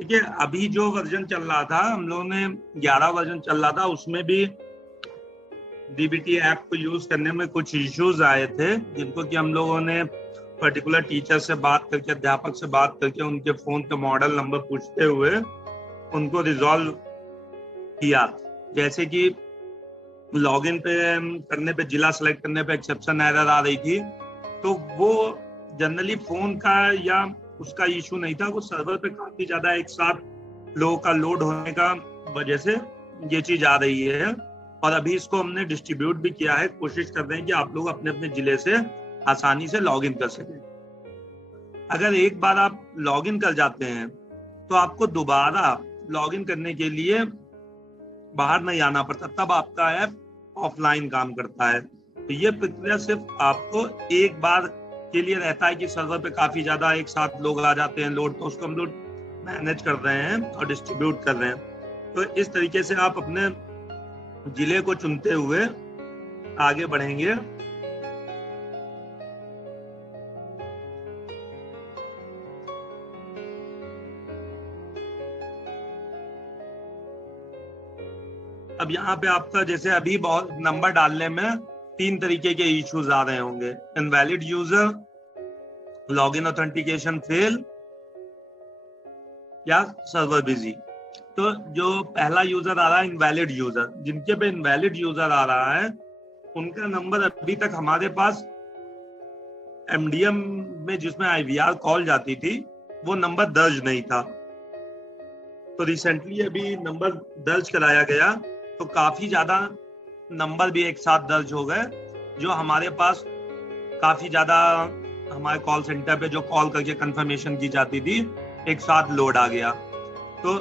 देखिए अभी जो वर्जन चल रहा था, हम लोगों ने 11 वर्जन चल रहा था, उसमें भी डीबीटी ऐप को यूज करने में कुछ इश्यूज आए थे, जिनको कि हम लोगों ने पर्टिकुलर टीचर से बात करके, अध्यापक से बात करके, उनके फोन के मॉडल नंबर पूछते हुए उनको रिजॉल्व किया। जैसे कि लॉगिन पे करने पे, जिला सेलेक्ट करने पे एक्सेप्शन एरर आ रही थी, तो वो जनरली फोन का या उसका इशू नहीं था, वो सर्वर पे काफी ज्यादा एक साथ लोगों का लोड होने का वजह से ये चीज आ रही है। और अभी इसको हमने डिस्ट्रीब्यूट भी किया है, कोशिश कर रहे हैं कि आप लोग अपने अपने जिले से आसानी से लॉगिन कर सकें। अगर एक बार आप लॉगिन कर जाते हैं तो आपको दोबारा लॉगिन करने के लिए बाहर नहीं आना पड़ता, तब आपका ऐप ऑफलाइन काम करता है। तो ये प्रक्रिया सिर्फ आपको एक बार के लिए रहता है कि सर्वर पे काफी ज्यादा एक साथ लोग आ जाते हैं लोड, तो उसको हम लोग मैनेज कर रहे हैं और डिस्ट्रीब्यूट कर रहे हैं। तो इस तरीके से आप अपने जिले को चुनते हुए आगे बढ़ेंगे। अब यहाँ पे आपका जैसे अभी बहुत नंबर डालने में 3 तरीके के इश्यूज आ रहे होंगे, invalid user, login authentication fail या सर्वर बिजी। तो जो पहला यूजर आ रहा है इनवैलिड यूजर, जिनके पे इनवैलिड यूजर आ रहा है उनका नंबर अभी तक हमारे पास एमडीएम में, जिसमें आईवीआर कॉल जाती थी, वो नंबर दर्ज नहीं था। तो रिसेंटली अभी नंबर दर्ज कराया गया, तो काफी ज्यादा नंबर भी एक साथ दर्ज हो गए, जो हमारे पास काफी ज्यादा हमारे कॉल सेंटर पे जो कॉल करके कंफर्मेशन की जाती थी, एक साथ लोड आ गया। तो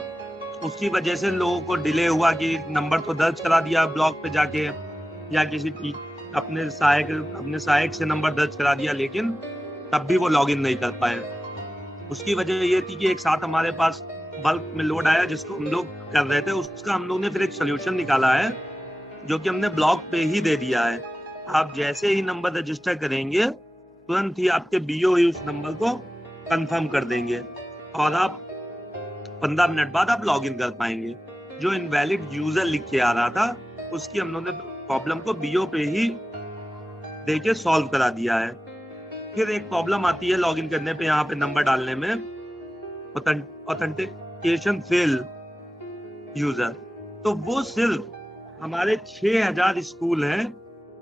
उसकी वजह से लोगों को डिले हुआ कि नंबर तो दर्ज करा दिया ब्लॉक पे जाके, या किसी अपने सहायक से नंबर दर्ज करा दिया, लेकिन तब भी वो लॉगिन नहीं कर पाए। उसकी वजह ये थी कि एक साथ हमारे पास बल्क में लोड आया, जिसको हम लोग कर रहे थे। उसका हम लोग ने फिर एक सोल्यूशन निकाला है, जो कि हमने ब्लॉक पे ही दे दिया है। आप जैसे ही नंबर रजिस्टर करेंगे, तुरंत ही आपके बीओई उस नंबर को कंफर्म कर देंगे और आप 15 मिनट बाद आप लॉगिन कर पाएंगे। जो इनवैलिड यूजर लिख के आ रहा था, उसकी हम लोग ने प्रॉब्लम को बीओ पे ही देके सॉल्व करा दिया है। फिर एक प्रॉब्लम आती है लॉगिन करने पे, यहाँ पे नंबर डालने में, ऑथेंटिकेशन फेल यूजर। तो वो सिर्फ हमारे 6000 स्कूल हैं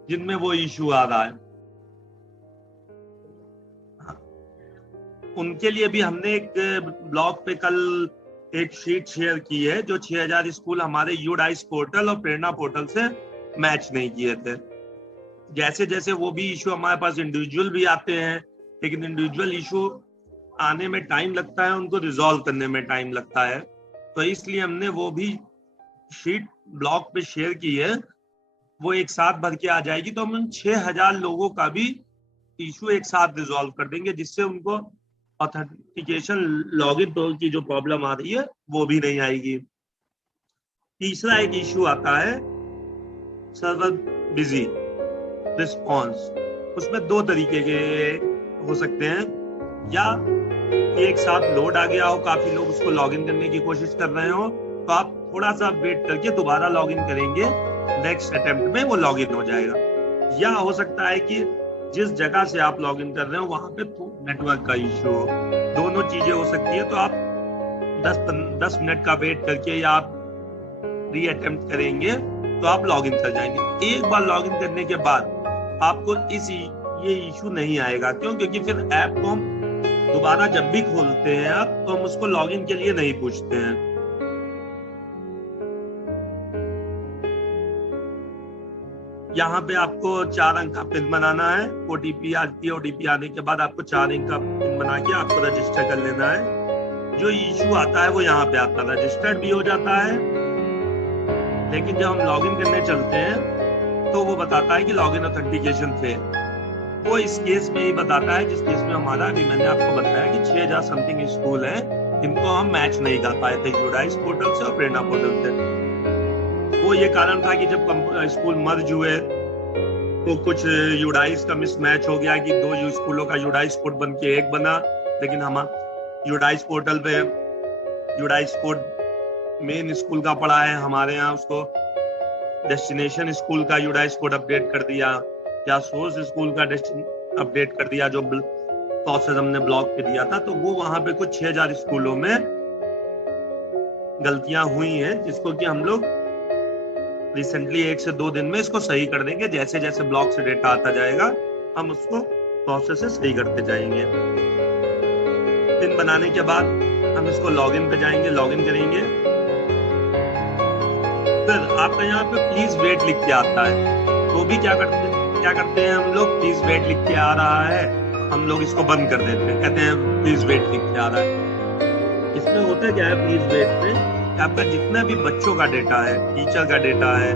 जिनमें वो इशू आ रहा है। उनके लिए भी हमने एक ब्लॉग पे कल एक शीट शेयर की है, जो 6000 स्कूल हमारे यूडाइस पोर्टल और प्रेरणा पोर्टल से मैच नहीं किए थे। जैसे जैसे वो भी इशू हमारे पास इंडिविजुअल भी आते हैं, लेकिन इंडिविजुअल इशू आने में टाइम लगता है, उनको रिजॉल्व करने में टाइम लगता है। तो इसलिए हमने वो भी शीट ब्लॉग पे शेयर की है, वो एक साथ भर के आ जाएगी। तो हम 6000 लोगों का भी इशू एक साथ रिजॉल्व कर देंगे, जिससे उनको ऑथेंटिकेशन लॉगिन की जो प्रॉब्लम आ रही है वो भी नहीं आएगी। तीसरा एक इशू आता है सर्वर बिजी रिस्पॉन्स। उसमें 2 तरीके के हो सकते हैं, या एक साथ लोड आ गया हो, काफी लोग उसको लॉगिन करने की कोशिश कर रहे हो, तो आप थोड़ा सा वेट करके दोबारा लॉगिन करेंगे, नेक्स्ट अटेम्प्ट में वो लॉगिन हो जाएगा। या हो सकता है कि जिस जगह से आप लॉगिन कर रहे हो वहां पे नेटवर्क का इशू हो। दोनों चीजें हो सकती है। तो आप 10 मिनट का वेट करके या आप री अटेम्प्ट करेंगे तो आप लॉगिन कर जाएंगे। एक बार लॉगिन करने के बाद आपको ये इशू नहीं आएगा। क्यों? क्योंकि फिर ऐप को हम दोबारा जब भी खोलते हैं आप, तो हम उसको लॉगिन के लिए नहीं पूछते हैं। यहाँ पे आपको 4 अंक का पिन बनाना है, ओटीपी आती है, ओटीपी आने के बाद आपको 4 अंक का पिन बना के आपको रजिस्टर कर लेना है। जो इशू आता है वो यहाँ पे आता है, रजिस्टर्ड भी हो जाता है, लेकिन जब हम लॉगिन करने चलते हैं तो वो बताता है कि लॉगिन ऑथेंटिकेशन फेल। वो इस केस में ही बताता है जिस केस में हमारा, अभी मैंने आपको बताया कि 6000 समथिंग स्कूल हैं जिनको हम मैच नहीं कर पाए थे यूडाइस पोर्टल से और प्रेरणा पोर्टल से। वो ये कारण था कि जब स्कूल मर्ज हुए तो कुछ यूडाइस का मिसमैच हो गया कि 2 स्कूलों का यूडाइस पोर्ट बन के एक बना, लेकिन हम यूडाइस पोर्टल पे यूडाइस कोड मेन स्कूल का पड़ा है हमारे यहाँ, उसको डेस्टिनेशन स्कूल का यूडाइस कोड अपडेट कर दिया, या सोर्स स्कूल का अपडेट कर दिया, जो प्रोसेस हमने ब्लॉग पे दिया था। तो वो वहां पे कुछ 6000 स्कूलों में गलतियां हुई हैं, जिसको कि हम लोग रिसेंटली 1 से 2 दिन में इसको सही कर देंगे। जैसे जैसे ब्लॉग से डेटा आता जाएगा हम उसको प्रोसेस से सही करते जाएंगे। पिन बनाने के बाद हम इसको लॉगिन पे जाएंगे, लॉगिन करेंगे। फिर आपका यहाँ पे प्लीज वेट लिख के आता है, तो भी क्या करते हैं हम लोग, प्लीज वेट लिख के आ रहा है, हम लोग इसको बंद कर देते हैं, कहते हैं प्लीज वेट लिख के आ रहा है। इसमें होता क्या है प्लीज वेट में, आपका जितना भी बच्चों का डेटा है, टीचर का डेटा है,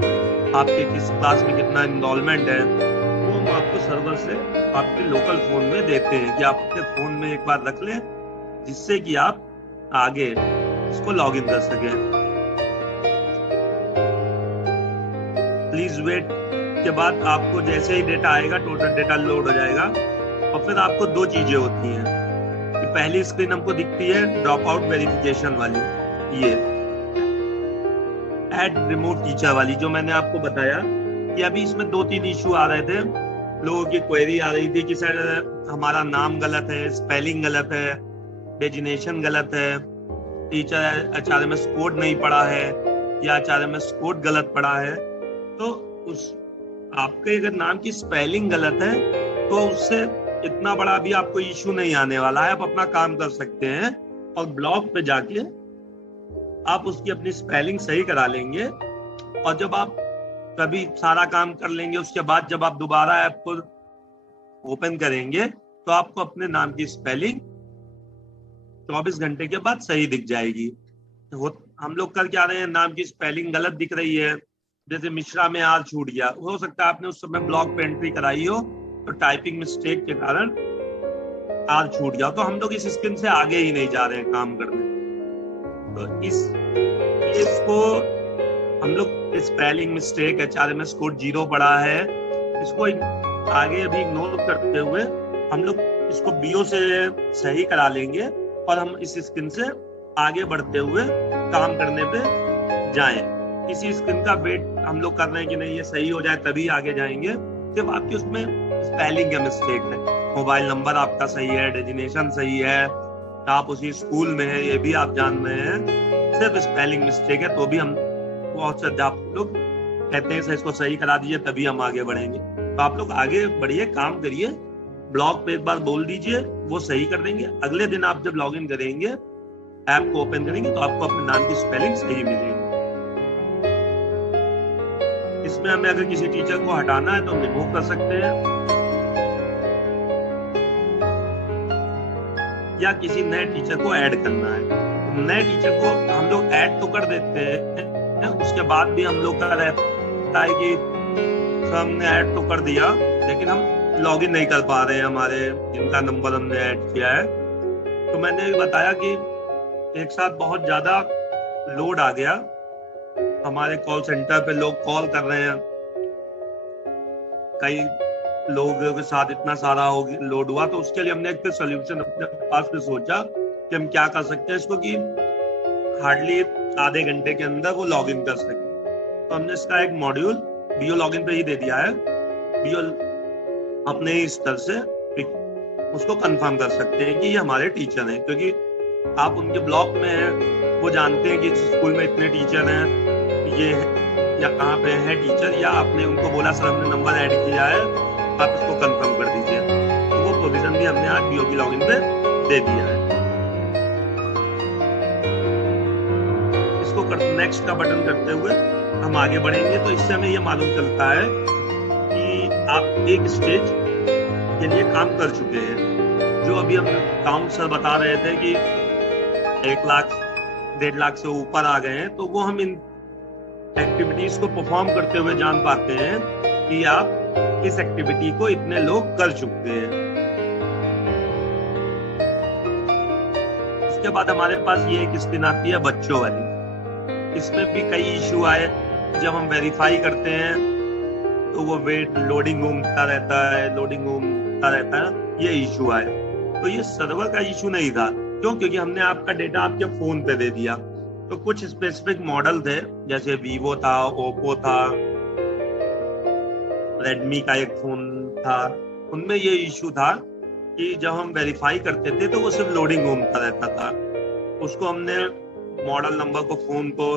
आपके किस क्लास में कितना इनरोलमेंट है, वो हम आपको सर्वर से आपके लोकल फोन में देते हैं कि आप अपने फोन में एक बार रख लें, जिससे कि आप आगे इसको लॉगिन कर सकें। प्लीज वेट के बाद आपको जैसे ही डेटा आएगा, टोटल डेटा लोड हो जाएगा, और फिर आपको 2 चीजें होती हैं। कि पहली स्क्रीन हमको दिखती है ड्रॉप आउट वेरिफिकेशन वाली, ये ऐड रिमूव टीचर वाली, जो मैंने आपको बताया कि अभी इसमें 2-3 इशू आ रहे थे। लोगों की क्वेरी आ रही थी कि सर हमारा नाम गलत है, स्पेलिंग गलत है, डेजिनेशन गलत है, टीचर HRMS कोड नहीं पढ़ा है, या HRMS कोड गलत पढ़ा है। तो उस आपके अगर नाम की स्पेलिंग गलत है तो उससे इतना बड़ा भी आपको इशू नहीं आने वाला है। आप अपना काम कर सकते हैं और ब्लॉग पे जाके आप उसकी अपनी स्पेलिंग सही करा लेंगे, और जब आप कभी सारा काम कर लेंगे उसके बाद जब आप दोबारा ऐप को ओपन करेंगे तो आपको अपने नाम की स्पेलिंग 24 घंटे के बाद सही दिख जाएगी। हम लोग कर क्या रहे हैं, नाम की स्पेलिंग गलत दिख रही है, जैसे मिश्रा में आर छूट गया, हो सकता है आपने उस समय ब्लॉग पे एंट्री कराई हो तो टाइपिंग मिस्टेक के कारण आर छूट गया, तो हम लोग इस स्क्रीन से आगे ही नहीं जा रहे हैं काम करने। तो इसको हम लोग स्पेलिंग मिस्टेक, HRMS कोड 0 पड़ा है, इसको आगे अभी इग्नोर करते हुए हम लोग इसको BO से सही करा लेंगे, और हम इस स्क्रीन से आगे बढ़ते हुए काम करने पे जाएं। किसी स्क्रीन का वेट हम लोग कर रहे हैं कि नहीं ये सही हो जाए तभी आगे जाएंगे। जब आपकी उसमें स्पेलिंग का मिस्टेक है, मोबाइल नंबर आपका सही है, डेजिनेशन सही है, आप उसी स्कूल में है, ये भी आप जान रहे हैं, सिर्फ स्पेलिंग मिस्टेक है, तो भी हम बहुत से आप लोग कहते हैं इसको सही करा दीजिए तभी हम आगे बढ़ेंगे। तो आप लोग आगे बढ़िए, काम करिए, ब्लॉग पे एक बार बोल दीजिए, वो सही कर देंगे। अगले दिन आप जब लॉगिन करेंगे, ऐप को ओपन करेंगे, तो आपको अपने नाम की स्पेलिंग सही मिलेगी। इसमें हमें अगर किसी टीचर को हटाना है तो हम रिमूव कर सकते हैं, या किसी नए टीचर को ऐड करना है। तो नए टीचर को हम लोग ऐड तो कर देते हैं, उसके बाद भी हम लोग का रहता है कि हमने ऐड तो कर दिया लेकिन हम लॉगिन नहीं कर पा रहे हैं, हमारे जिनका नंबर हमने ऐड किया है। तो मैंने भी बताया कि एक साथ बहुत ज्यादा लोड आ गया, हमारे कॉल सेंटर पे लोग कॉल कर रहे हैं, कई लोगों के साथ इतना सारा लोड हुआ, तो उसके लिए हमने एक सोल्यूशन अपने पास में सोचा कि हम क्या कर सकते हैं इसको कि हार्डली आधे घंटे के अंदर वो लॉगिन कर सके। तो हमने इसका एक मॉड्यूल BO लॉगिन पे ही दे दिया है। BO अपने ही स्तर से उसको कंफर्म कर सकते हैं कि ये हमारे टीचर हैं, क्योंकि आप उनके ब्लॉक में हैं, वो जानते हैं कि इस स्कूल में इतने टीचर हैं, ये या कहाँ पे है टीचर, या आपने उनको बोला सर हमने नंबर ऐड किया है, आप इसको कंफर्म कर दीजिए। तो वो प्रोविजन भी हमने आज BO की लॉगिन पे दे दिया है। इसको नेक्स्ट का बटन करते हुए हम आगे बढ़ेंगे। तो इससे हमें ये मालूम चलता है कि आप एक स्टेज के लिए काम कर चुके हैं। जो अभी हम काउंट सर बता रहे थे कि 1 लाख 1.5 लाख से ऊपर आ गए हैं, तो वो हम इन एक्टिविटीज को परफॉर्म करते हुए जान पाते हैं कि आप इस एक्टिविटी को इतने लोग कर चुके हैं। उसके बाद हमारे पास ये एक स्क्रीन आती है बच्चों वाली। इसमें भी कई इशू आए, जब हम वेरीफाई करते हैं तो वो वेट लोडिंग घूमता रहता है, ये इशू आए। तो ये सर्वर का इशू नहीं था, क्यों? क्योंकि हमने आपका डेटा आपके फोन पे दे दिया। तो कुछ स्पेसिफिक मॉडल थे, जैसे वीवो था, ओप्पो था, रेडमी का एक फोन था, उनमें ये इशू था कि जब हम वेरीफाई करते थे तो वो सिर्फ लोडिंग घूमता रहता था। उसको हमने मॉडल नंबर को, फोन को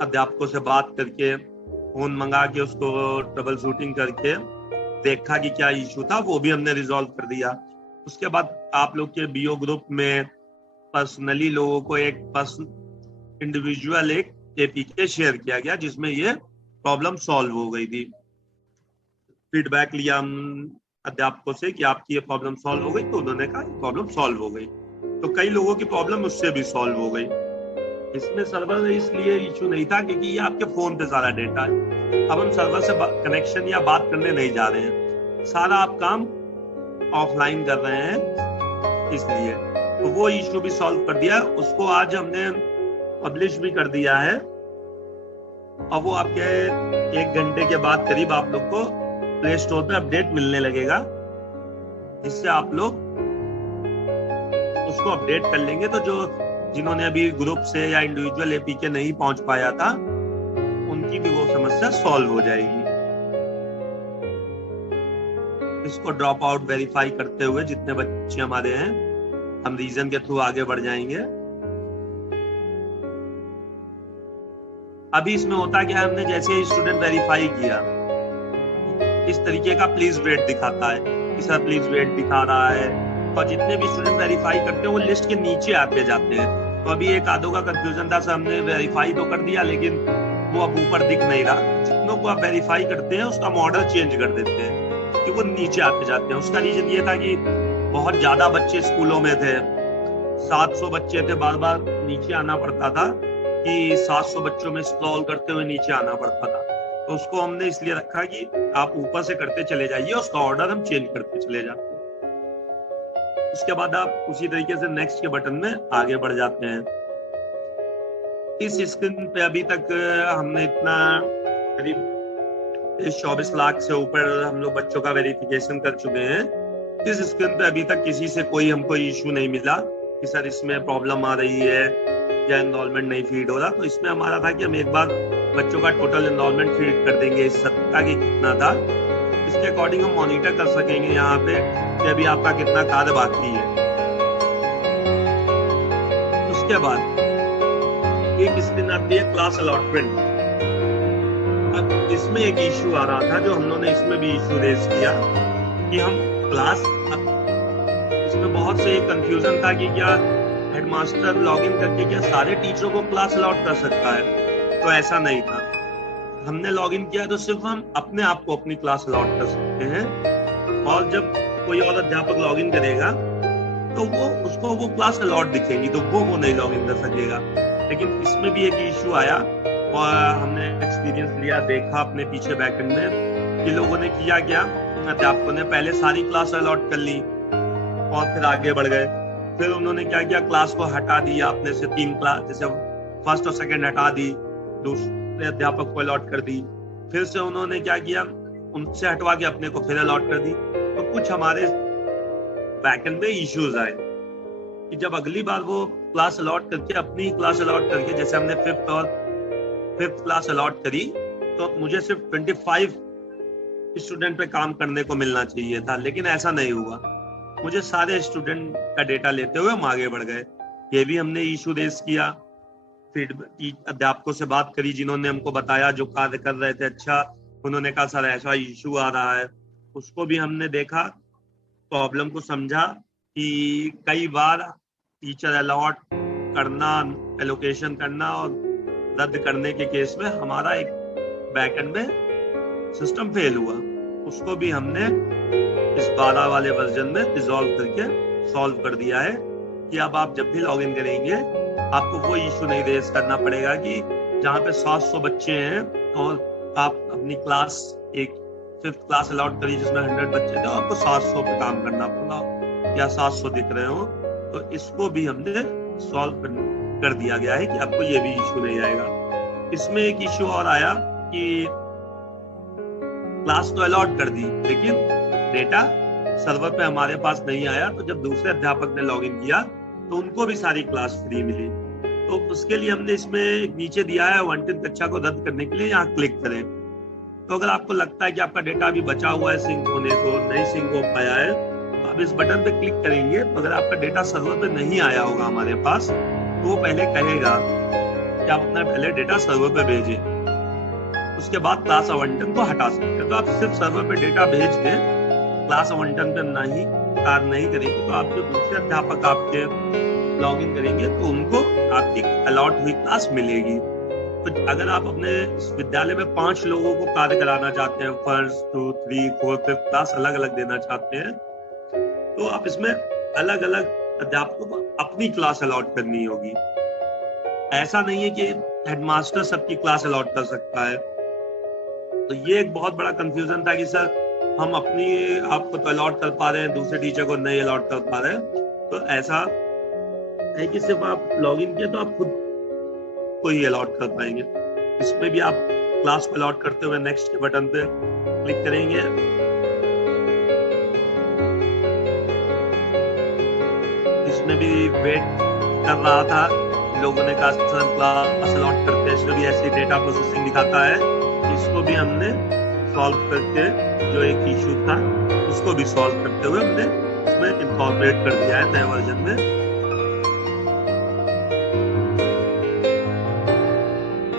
अध्यापकों से बात करके, फोन मंगा के उसको ट्रबल शूटिंग करके देखा कि क्या इशू था, वो भी हमने रिजॉल्व कर दिया। उसके बाद आप लोग के बीओ ग्रुप में पर्सनली लोगों को एक इंडिविजुअल एक एपीके शेयर किया गया जिसमें ये प्रॉब्लम सॉल्व हो गई थी। फीडबैक लिया हम अध्यापकों से कि आपकी ये प्रॉब्लम सॉल्व हो गई, तो उन्होंने कहा प्रॉब्लम सॉल्व हो गई। तो कई लोगों की प्रॉब्लम उससे भी सॉल्व हो गई। इसमें सर्वर में इसलिए इशू नहीं था क्योंकि ये आपके फोन पे सारा डेटा है। अब हम सर्वर से कनेक्शन या बात करने नहीं जा रहे हैं, सारा आप काम ऑफलाइन कर रहे हैं, इसलिए तो वो इशू भी सॉल्व कर दिया। उसको आज हमने पब्लिश भी कर दिया है और वो आपके 1 घंटे के बाद करीब आप लोग को प्ले स्टोर पे अपडेट मिलने लगेगा, जिससे आप लोग उसको अपडेट कर लेंगे। तो जो जिन्होंने अभी ग्रुप से या इंडिविजुअल एपीके नहीं पहुंच पाया था, उनकी भी वो समस्या सॉल्व हो जाएगी। इसको ड्रॉप आउट वेरीफाई करते हुए जितने बच्चे हमारे हैं, हम रीजन के थ्रू आगे बढ़ जाएंगे। अभी इसमें होता क्या है, हमने जैसे ही स्टूडेंट वेरीफाई किया, इस तरीके का प्लीज वेट दिखाता है, इस प्लीज वेट दिखा रहा है, और जितने भी स्टूडेंट वेरीफाई करते हैं वो लिस्ट के नीचे आते जाते हैं। तो अभी एक आधों का कंफ्यूजन था, सर हमने वेरीफाई तो कर दिया लेकिन वो अब ऊपर दिख नहीं रहा। जितनों को आप वेरीफाई करते हैं उसका मॉडल चेंज कर देते हैं कि वो नीचे आते जाते हैं। उसका रीजन ये था कि बहुत ज्यादा बच्चे स्कूलों में थे, 700 बच्चे थे, बार बार नीचे आना पड़ता था कि 700 बच्चों में स्क्रॉल करते हुए नीचे आना पड़ता था। तो उसको हमने इसलिए रखा कि आप ऊपर से करते चले जाइए, उसका ऑर्डर हम चेंज करते चले जाते हैं। उसके बाद आप उसी तरीके से नेक्स्ट के बटन में आगे बढ़ जाते हैं। इस स्क्रीन पे अभी तक हमने इतना करीब 24 लाख से ऊपर हम लोग बच्चों का वेरिफिकेशन कर चुके हैं। इस स्क्रीन पे अभी तक किसी से कोई हमको इशू नहीं मिला कि सर इसमें प्रॉब्लम आ रही है या एनरोलमेंट नहीं फीड हो रहा। तो इसमें हमारा था कि हम एक बार बच्चों का टोटल एनरोलमेंट फीड कर देंगे इस सप्ताह की कितना था, इसके अकॉर्डिंग हम मॉनिटर कर सकेंगे यहाँ पे कि अभी आपका कितना कार्य बाकी है। उसके बाद एक स्क्रीन आती है क्लास अलॉटमेंट। अब इसमें एक इशू आ रहा था, जो हम लोगों ने इसमें भी इशू रेज किया कि हम क्लास, इसमें बहुत से कंफ्यूजन था कि क्या हेडमास्टर लॉगिन करके क्या सारे टीचरों को क्लास अलॉट कर सकता है। तो ऐसा नहीं था। हमने लॉगिन किया तो सिर्फ हम अपने आप को अपनी क्लास अलॉट कर सकते हैं, और जब कोई और अध्यापक लॉगिन करेगा तो वो उसको वो क्लास अलॉट दिखेगी, तो वो नहीं लॉगिन कर सकेगा। लेकिन इसमें भी एक इशू आया और हमने एक्सपीरियंस लिया, देखा अपने पीछे बैकएंड में कि लोगों ने किया क्या, अध्यापकों ने पहले सारी क्लास अलॉट कर ली और फिर आगे बढ़ गए। फिर उन्होंने क्या किया, क्लास को हटा दिया अपने से 3 क्लास, जैसे फर्स्ट और सेकंड हटा दी, दूसरे अध्यापक को अलॉट कर दी। फिर से उन्होंने क्या किया, उनसे हटवा के अपने को फिर अलॉट कर दी। तो कुछ हमारे बैकएंड में इश्यूज आए कि जब अगली बार वो क्लास अलॉट करके, अपनी क्लास अलॉट करके, जैसे हमने 5th क्लास अलॉट करी, तो मुझे सिर्फ 25 स्टूडेंट पे काम करने को मिलना चाहिए था, लेकिन ऐसा नहीं हुआ। मुझे सारे स्टूडेंट का डेटा लेते हुए हम आगे बढ़ गए। ये भी हमने इशू रेज किया, फिर अध्यापकों से बात करी जिन्होंने हमको बताया, जो कार्य कर रहे थे। अच्छा, उन्होंने कहा सर ऐसा इशू आ रहा है, उसको भी हमने देखा, प्रॉब्लम को समझा कि कई बार टीचर अलॉट करना, एलोकेशन करना और रद्द करने के केस में हमारा एक बैकएंड में सिस्टम फेल हुआ। उसको भी हमने इस 12 वाले वर्जन में रिजॉल्व करके सॉल्व कर दिया है कि अब आप जब भी लॉगिन करेंगे आपको वो इशू नहीं रेज करना पड़ेगा कि जहाँ पे 700 बच्चे हैं और आप अपनी क्लास, एक 5th क्लास अलॉट करी जिसमें 100 बच्चे थे, आपको 700 पे काम करना पड़ा या 700 दिख रहे हो। तो इसको भी हमने सॉल्व कर दिया गया है कि आपको ये भी इशू नहीं आएगा। इसमें एक इशू और आया कि क्लास तो अलॉट कर दी लेकिन डेटा सर्वर पे हमारे पास नहीं आया। तो जब दूसरे अध्यापक ने लॉगिन किया तो उनको भी सारी क्लास फ्री मिली। तो उसके लिए हमने इसमें नीचे दिया है 110 कक्षा को रद्द करने के लिए, यहाँ क्लिक करें। तो अगर आपको लगता है कि आपका डेटा अभी बचा हुआ है सिंक होने को, नहीं सिंक हो पाया है, तो आप इस बटन पे क्लिक करेंगे। तो अगर आपका डेटा सर्वर पे नहीं आया होगा हमारे पास, तो वो पहले कहेगा कि आप अपना पहले डेटा सर्वर पे भेजें, उसके बाद क्लास आवंटन को हटा सकते हैं। तो आप सिर्फ सर्वर पे डेटा भेज दें, क्लास आवंटन पे नहीं कार्य नहीं करेंगे, तो आप जो दूसरे अध्यापक आपके लॉग इन करेंगे तो उनको आपकी अलॉट हुई क्लास मिलेगी। तो अगर आप अपने इस विद्यालय में 5 लोगों को कार्य कराना चाहते हैं, फर्स्ट 2 3 4 5 क्लास अलग अलग देना चाहते हैं, तो आप इसमें अलग अलग अध्यापकों को अपनी क्लास अलॉट करनी होगी। ऐसा नहीं है कि हेडमास्टर सबकी क्लास अलॉट कर सकता है। तो ये एक बहुत बड़ा कंफ्यूजन था कि सर हम अपनी आपको तो अलॉट कर पा रहे हैं, दूसरे टीचर को नहीं अलॉट कर पा रहे हैं। तो ऐसा है कि सिर्फ आप लॉग इन किए तो आप खुद को ही अलॉट कर पाएंगे। इसमें भी आप क्लास को अलॉट करते हुए नेक्स्ट के बटन पे क्लिक करेंगे। इसमें भी वेट कर रहा था, लोगों ने कहा सर क्लास अलॉट करते हैं, इसमें भी ऐसे डेटा प्रोसेसिंग दिखाता है। इसको भी हमने सॉल्व करके, जो एक इशू था उसको भी सॉल्व करते हुए हमने इसमें इनकॉर्पोरेट कर दिया है नए वर्जन में।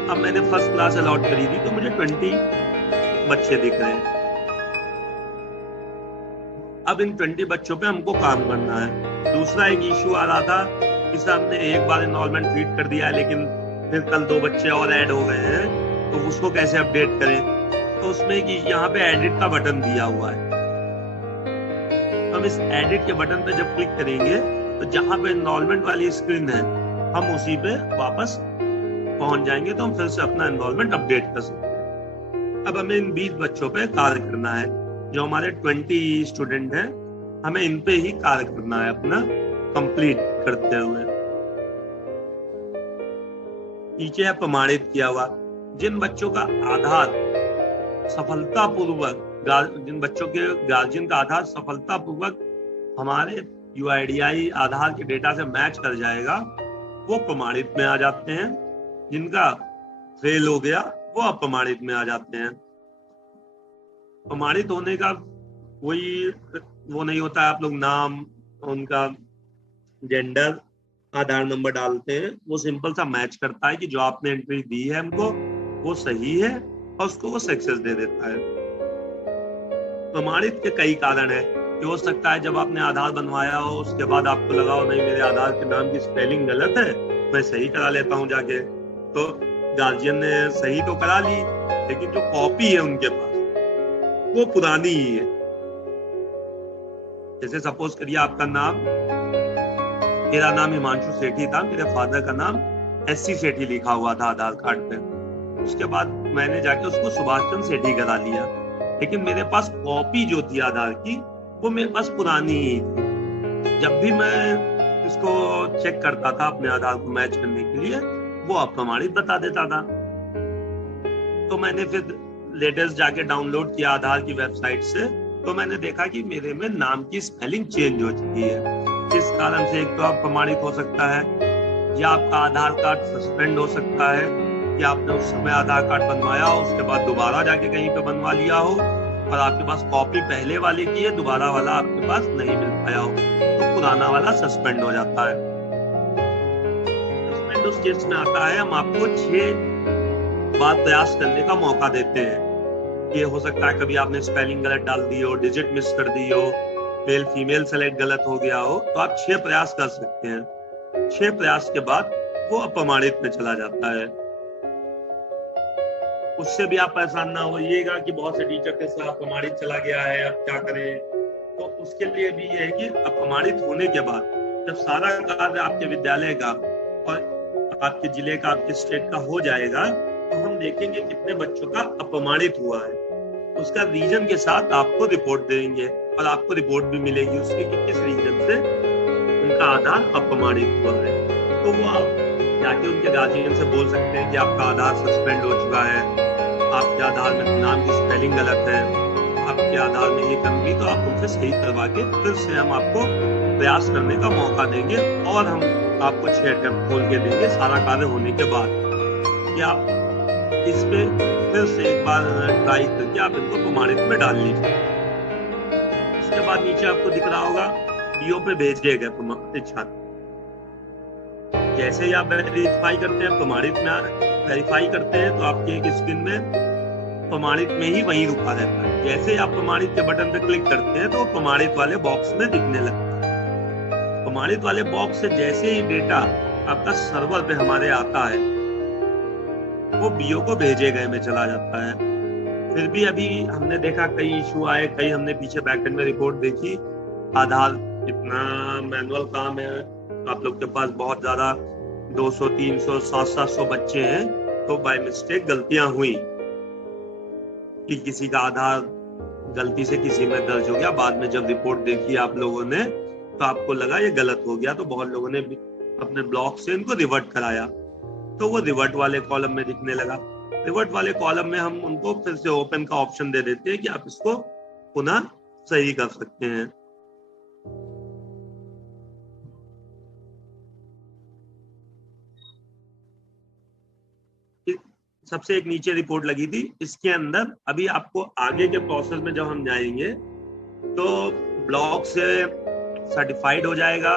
अब मैंने फर्स्ट क्लास अलॉट करी थी तो मुझे 20 बच्चे दिख रहे हैं। अब इन 20 बच्चों पे हमको काम करना है। दूसरा एक इशू आ रहा था कि सर हमने एक बार एनरोलमेंट फीड कर दिया है, लेकिन फिर कल 2 बच्चे और ऐड हो गए हैं, तो उसको कैसे अपडेट करें। तो उसमें कि यहाँ पे एडिट का बटन दिया हुआ है। हम इस एडिट के बटन पे जब क्लिक करेंगे तो जहाँ पे एनरोलमेंट वाली स्क्रीन है हम उसी पे वापस पहुंच जाएंगे, तो हम फिर से अपना एनरोलमेंट अपडेट कर सकते हैं। अब हमें इन 20 बच्चों पे कार्य करना है। जो हमारे 20 स्टूडेंट हैं, हमें इन पे ही कार्य करना है अपना कंप्लीट करते हुए। नीचे है प्रमाणित किया हुआ। जिन बच्चों का आधार सफलतापूर्वक, जिन बच्चों के गार्जियन का आधार सफलतापूर्वक हमारे UIDAI आधार के डेटा से मैच कर जाएगा, वो प्रमाणित में आ जाते हैं। जिनका फेल हो गया वो अप्रमाणित में आ जाते हैं। प्रमाणित होने का कोई वो नहीं होता है, आप लोग नाम, उनका जेंडर, आधार नंबर डालते हैं, वो सिंपल सा मैच करता है कि जो आपने एंट्री दी है हमको वो सही है और उसको वो सक्सेस दे देता है। प्रमाणित के कई कारण है कि हो सकता है जब आपने आधार बनवाया हो उसके बाद आपको लगा हो नहीं मेरे आधार के नाम की स्पेलिंग गलत है, मैं सही करा लेता हूँ जाके। तो गार्जियन ने सही तो करा ली, लेकिन जो कॉपी है उनके पास वो पुरानी ही है। जैसे सपोज करिए आपका नाम, मेरा नाम हिमांशु सेठी था, मेरे फादर का नाम SC सेठी लिखा हुआ था आधार कार्ड पे। उसके बाद मैंने जाके उसको सुभाष चंद्र सेठी करा लिया, लेकिन मेरे पास कॉपी जो थी आधार की वो मेरे पास पुरानी ही थी। जब भी मैं इसको चेक करता था अपने आधार को मैच करने के लिए, वो अप्रमाणित बता देता था। तो मैंने फिर लेटेस्ट जाके डाउनलोड किया आधार की वेबसाइट से, तो मैंने देखा कि मेरे में नाम की स्पेलिंग चेंज हो चुकी है। इस कारण से एक तो अप्रमाणित हो सकता है, या आपका आधार कार्ड सस्पेंड हो सकता है, कि आपने उस समय आधार कार्ड बनवाया हो उसके बाद दोबारा जाके कहीं पे बनवा लिया हो और आपके पास कॉपी पहले वाले की है, दोबारा वाला आपके पास नहीं मिल पाया हो, तो पुराना वाला सस्पेंड हो जाता है। सस्पेंड उस केस में आता है हम आपको 6 बार प्रयास करने का मौका देते हैं। ये हो सकता है कभी आपने स्पेलिंग गलत डाल दी हो, डिजिट मिस कर दी हो, मेल फीमेल सेलेक्ट गलत हो गया हो, तो आप 6 प्रयास कर सकते हैं। 6 प्रयास के बाद वो अप्रमाणित में चला जाता है। उससे भी आप परेशान ना होइएगा कि बहुत से टीचर के साथ अप्रमाणित चला गया है, अब क्या करें। तो उसके लिए भी ये है कि अप्रमाणित होने के बाद जब सारा कार्य आपके विद्यालय का और आपके जिले का, आपके स्टेट का हो जाएगा, तो हम देखेंगे कितने बच्चों का अप्रमाणित हुआ है। उसका रीजन के साथ आपको रिपोर्ट देंगे और आपको रिपोर्ट भी मिलेगी उसके कि किस रीजन से उनका आधार अप्रमाणित हुआ है। तो वो आप जाके उनके गार्जियन से बोल सकते हैं कि आपका आधार सस्पेंड हो चुका है, आपके आधार में नाम की स्पेलिंग गलत है, आपके आधार में ये कमी, तो आप उनसे सही करवा के फिर से हम आपको प्रयास करने का मौका देंगे और हम आपको 6 अटेम्प्ट खोल के देंगे सारा कार्य होने के बाद, कि आप इस पे फिर से एक बार ट्राई करके आप इनको प्रमाणित में डाल लीजिए। उसके बाद नीचे आपको दिख रहा होगा बीओ पे भेजे गए प्रमाणित छात्र। जैसे ही आप वेरीफाई करते हैं, प्रमाणित में वेरीफाई करते हैं, तो आपकी एक स्क्रीन में प्रमाणित में ही वही रुका रहता है। जैसे ही आप प्रमाणित के बटन पे क्लिक करते हैं तो प्रमाणित वाले बॉक्स में दिखने लगता है। प्रमाणित वाले बॉक्स से जैसे ही डेटा आपका सर्वर पे हमारे आता है, वो बीओ को भेजे गए में चला जाता है। फिर भी अभी हमने देखा कई इशू आए, कई हमने पीछे बैकएंड में रिपोर्ट देखी, आधार इतना मैनुअल काम है, आप लोग के पास बहुत ज्यादा 200, 300, 700 बच्चे हैं, तो बाय मिस्टेक गलतियां हुई कि किसी का आधार गलती से किसी में दर्ज हो गया। बाद में जब रिपोर्ट देखी आप लोगों ने तो आपको लगा ये गलत हो गया, तो बहुत लोगों ने अपने ब्लॉक से इनको रिवर्ट कराया, तो वो रिवर्ट वाले कॉलम में दिखने लगा। रिवर्ट वाले कॉलम में हम उनको फिर से ओपन का ऑप्शन दे देते हैं कि आप इसको पुनः सही कर सकते हैं। सबसे एक नीचे रिपोर्ट लगी थी, इसके अंदर अभी आपको आगे के प्रोसेस में जब हम जाएंगे तो ब्लॉक से सर्टिफाइड हो जाएगा,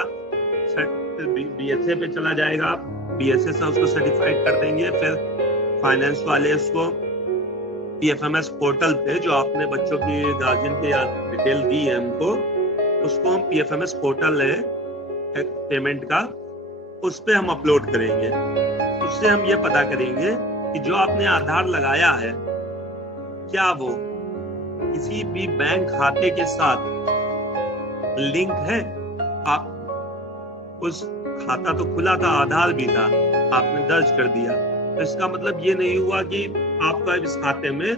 फिर बीएसए पे चला जाएगा, बीएसए से उसको सर्टिफाइड कर देंगे, फिर फाइनेंस वाले उसको पीएफएमएस पोर्टल पे जो आपने बच्चों की गार्जियन की डिटेल दी है हमको, उसको हम पीएफएमएस पोर्टल है पेमेंट का, उस पे हम अपलोड करेंगे। उससे हम ये पता करेंगे कि जो आपने आधार लगाया है क्या वो किसी भी बैंक खाते के साथ लिंक है। आप उस खाता तो खुला था, आधार भी था, आपने दर्ज कर दिया, तो इसका मतलब ये नहीं हुआ कि आपका इस खाते में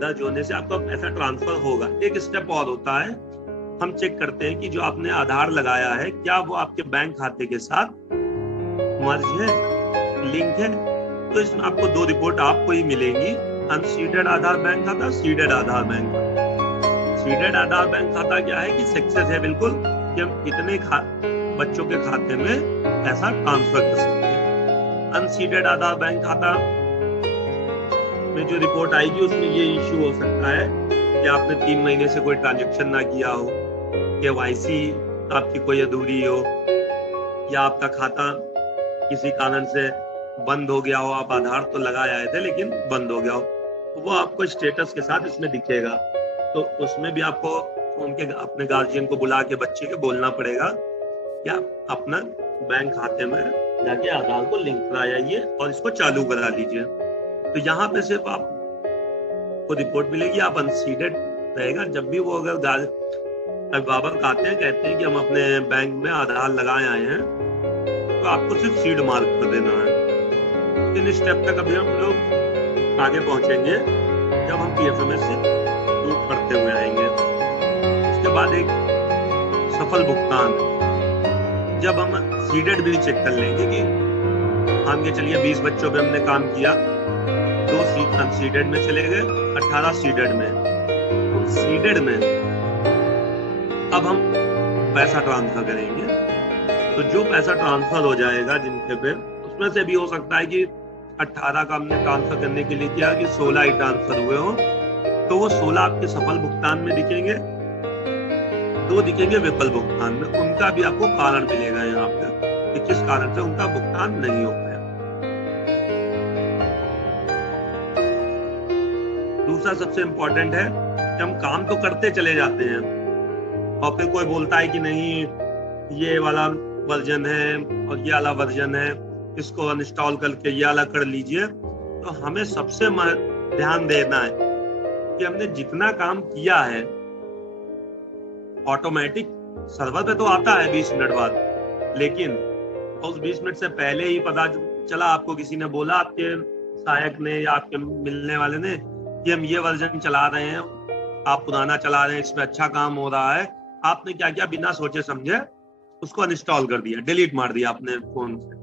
दर्ज होने से आपका पैसा ट्रांसफर होगा। एक स्टेप और होता है, हम चेक करते हैं कि जो आपने आधार लगाया है क्या वो आपके बैंक खाते के साथ मर्ज है, लिंक है। तो इसमें आपको 2 रिपोर्ट आपको ही मिलेंगी, अनसीडेड आधार बैंक खाता, सीडेड आधार बैंक खाता। सीडेड आधार बैंक खाता क्या है कि सक्सेस है बिल्कुल, कि हम इतने बच्चों के खाते में पैसा ट्रांसफर कर सकते हैं। अनसीडेड आधार बैंक खाता में जो रिपोर्ट आएगी उसमें ये इश्यू हो सकता है कि आपने 3 महीने से कोई ट्रांजेक्शन ना किया हो, केवाईसी आपकी कोई अधूरी हो, या आपका खाता किसी कारण से बंद हो गया हो, आप आधार तो लगाए आए थे लेकिन बंद हो गया हो, तो वो आपको स्टेटस के साथ इसमें दिखेगा। तो उसमें भी आपको उनके अपने गार्जियन को बुला के बच्चे के बोलना पड़ेगा कि आप अपना बैंक खाते में जाके आधार को लिंक कराइए और इसको चालू करा दीजिए। तो यहाँ पे सिर्फ आपको रिपोर्ट मिलेगी, आप अनसीडेड रहेगा। जब भी वो अगर अभिभावक आते हैं कहते हैं कि हम अपने बैंक में आधार लगाए आए हैं, तो आपको सिर्फ सीड मार्क कर देना है। इन स्टेप तक अभी हम लोग आगे पहुंचेंगे जब हम पीएफएमएस से प्रूव करते हुए आएंगे। उसके बाद एक सफल भुगतान, जब हम सीडेड भी चेक कर लेंगे कि मान के चलिए 20 बच्चों पे हमने काम किया, 2 अनसीडेड में चले गए, 18 सीडेड में। उन सीडेड में अब हम पैसा ट्रांसफर करेंगे, तो जो पैसा ट्रांसफर हो जाएगा जिनके पे, उसमें से भी हो सकता है कि 18 का हमने ट्रांसफर करने के लिए किया कि 16 ही ट्रांसफर हुए हो, तो वो 16 आपके सफल भुगतान में दिखेंगे, 2 दिखेंगे विफल भुगतान में। उनका भी आपको कारण मिलेगा यहाँ पे कि किस कारण से उनका भुगतान नहीं हो पाया। दूसरा सबसे इंपॉर्टेंट है कि हम काम तो करते चले जाते हैं और फिर कोई बोलता है कि नहीं ये वाला वर्जन है और ये वाला वर्जन है, इसको अनइंस्टॉल करके ये वाला कर लीजिए। तो हमें सबसे ध्यान देना है कि हमने जितना काम किया है ऑटोमेटिक सर्वर पे तो आता है 20 मिनट बाद, लेकिन उस 20 मिनट से पहले ही पता चला, आपको किसी ने बोला, आपके सहायक ने या आपके मिलने वाले ने, कि हम ये वर्जन चला रहे हैं, आप पुराना चला रहे हैं, इसमें अच्छा काम हो रहा है। आपने क्या किया, बिना सोचे समझे उसको अनइंस्टॉल कर दिया, डिलीट मार दिया अपने फोन से।